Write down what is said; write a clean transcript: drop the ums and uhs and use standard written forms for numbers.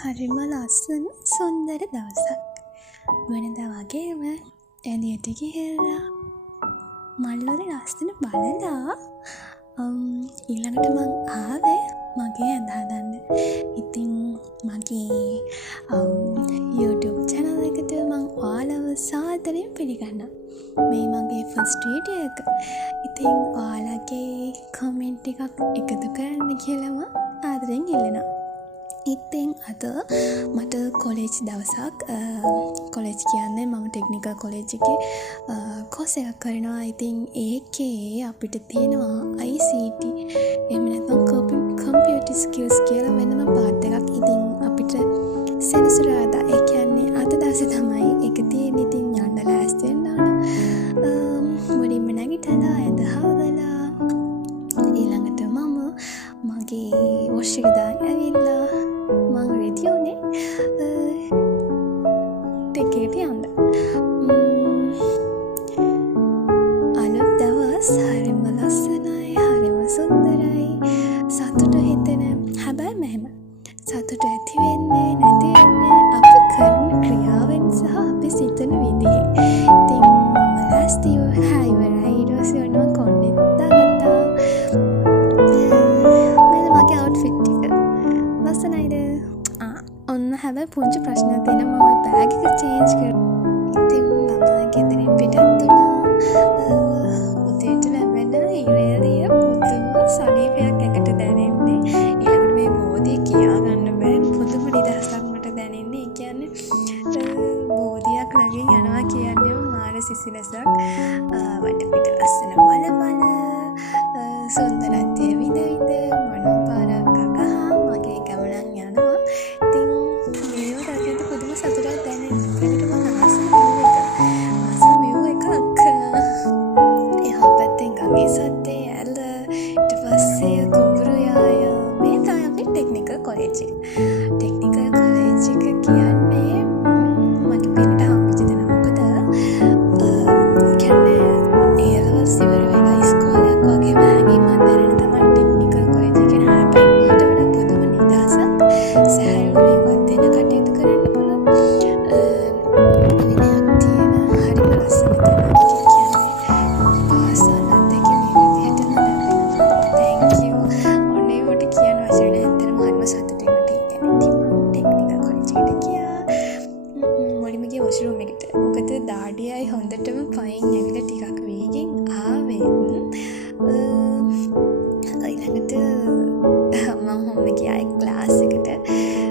හරිම ලස්සන සුන්දර දවසක්. වෙනදා වගේම එළියට ගිහිල්ලා මල්වල ලස්සන බලලා ඊළඟට මං ආවේ මගේ ඇඳ හදන්න. ඉතින් මගේ YouTube channel එකට මං ඔයාලව සාදරයෙන් පිළිගන්නවා. මේ මගේ ෆස්ට් වීඩියෝ එක. ඉතින් ඔයාලගේ කමෙන්ට් එකක් එකතු කරන්න කියලා මං ආදරෙන් ඉල්ලනවා. ඉතින් අද මට කොලේජ් දවසක්. කොලේජ් කියන්නේ මම ටෙක්නිකල් කොලේජ් එකේ කෝස් එකක් කරනවා. ඉතින් ඒකේ අපිට තියෙනවා ICT එහෙම නැත්නම් computer skills කියලා වෙනම පාර්ට් එකක්. ඉතින් අපිට සෙනසුරාදා ඒ කියන්නේ අද දවසේ තමයි ඒක තියෙන්නේ. ඉතින් යන්න ලෑස්ති වෙන්න ඕන. මුලින්ම නැගිටලා ඇඳ හවලා ඊළඟට මම මගේ වොෂ් එක දාගෙන ඇවිල්ලා මං රෙඩි වුණේ ටිකේට යන්න. අලුත් දවස් හරිම ලස්සනයි, හරිම සුන්දරයි, සතුට හිතෙන. හැබැයි මෙහෙම සතුට ඇති වෙන්නේ නැති වෙන්නේ අපි කරන ක්‍රියාවෙන් සහ අපි සිතන විදිහේ. ඉතින් මම ලෑස්තිව ඉවරයි. ඊට පස්සේ ඔන්න කොණ්ඩෙත් දාගත්තා. මෙන්න මගේ අවුට්ෆිට් එක ලස්සනයිද? ඔන්න හැබැයි පුංචි ප්‍රශ්නයක් තියෙනවා. මම බෑග් එක චේන්ජ් කරා. ඉතින් මම ගෙදරින් පිටත් වුණා. උදේට ලැබෙන ඉරේලිය පුදුම සනීපයක් එකට දැනෙන්නේ. ඊළඟට මේ බෝධිය කියා ගන්න බෑ. පුදුම නිදහසක් මට දැනෙන්නේ. ඒ කියන්නේ බෝධියක් ළඟින් යනවා කියන්නේ මාර සිසිලසක්. වටපිට ලස්සන බල සුන්දරත්වය විඳ මනෝපාරක් අගහා මගේ ගමනක් යනවා. ඉතින් මේව දකිද්දි පුදුම සතුටක් දැනෙනවා. ඒකට මම ආසම view එකක්. එහා පැත්තෙන් ගඟේ සද්දේ ඇල්ල ඊට පස්සේ කුඹුරු යාය. මේ තමයි අපේ ටෙක්නිකල් කොලේජ් එක. ටෙක්නිකල් කොලේජ් එක කියන්නේ මගේ පිටට හම්බෙච්ච තැන. මොකද කියන්නේ ඒ ලෙවල්ස් ඉවර වෙලා ඉස්කෝලයක් වගේ බෑගින් මම දැනන තමයි ටෙක්නිකල් කොලේජ් එකේ හැබැයි ඊට වඩා පුදුම නිදහසක් සැහැල්ලුවෙන් දෙන කටයුතු කරන්න පුළුවන් විනයක් තියෙන හරිම ලස්සන තැනක්. කියන්නේ පාසල් අත්දැකීම් විදිහට ලැබෙනවා. thank you. ඔන්නේ මට කියන්න වචන ඇත්තටම හරිම සතුටින් මට කියන්නේ. ඉතින් ටෙක්නිකල් කොලේජ් එකට ගියා. මුලින්ම ගියේ වොෂ් රූම් එකට. මොකද දාඩියයි හොඳටම